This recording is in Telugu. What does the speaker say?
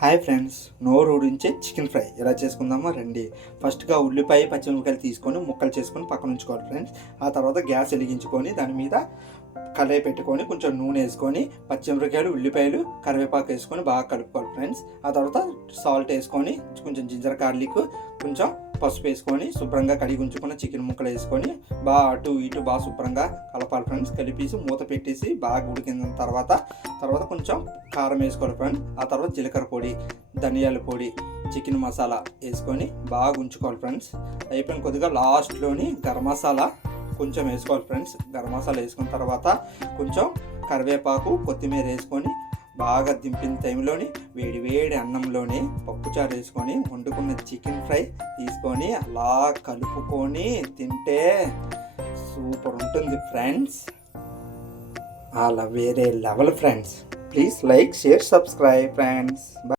హాయ్ ఫ్రెండ్స్, నోరు ఊరించే చికెన్ ఫ్రై ఎలా చేసుకుందామో రండి. ఫస్ట్గా ఉల్లిపాయ పచ్చిమిరపకాయలు తీసుకొని ముక్కలు చేసుకొని పక్కన ఉంచుకోవాలి ఫ్రెండ్స్. ఆ తర్వాత గ్యాస్ వెలిగించుకొని దాని మీద కడాయి పెట్టుకొని కొంచెం నూనె వేసుకొని పచ్చిమిరపకాయలు, ఉల్లిపాయలు, కరివేపాకు వేసుకొని బాగా కలుపుకోవాలి ఫ్రెండ్స్. ఆ తర్వాత సాల్ట్ వేసుకొని కొంచెం జింజర్ గార్లిక్, కొంచెం పసుపు వేసుకొని శుభ్రంగా కడిగి ఉంచుకున్న చికెన్ ముక్కలు వేసుకొని బాగా అటు ఇటు బాగా శుభ్రంగా కలపాలి ఫ్రెండ్స్. కలిపేసి మూత పెట్టేసి బాగా ఉడికిన తర్వాత కొంచెం కారం వేసుకోవాలి ఫ్రెండ్స్. ఆ తర్వాత జీలకర్ర పొడి, ధనియాల పొడి, చికెన్ మసాలా వేసుకొని బాగా ఉంచుకోవాలి ఫ్రెండ్స్. అయిపోయిన కొద్దిగా లాస్ట్లోని గరం మసాలా కొంచెం వేసుకోవాలి ఫ్రెండ్స్. గరం మసాలా వేసుకున్న తర్వాత కొంచెం కరివేపాకు, కొత్తిమీర వేసుకొని బాగా దింపిన టైంలోని వేడి వేడి అన్నంలోని పప్పుచారు వేసుకొని వండుకున్న చికెన్ ఫ్రై తీసుకొని అలా కలుపుకొని తింటే సూపర్ ఉంటుంది ఫ్రెండ్స్. అలా వేరే level friends. Please like, share, subscribe friends.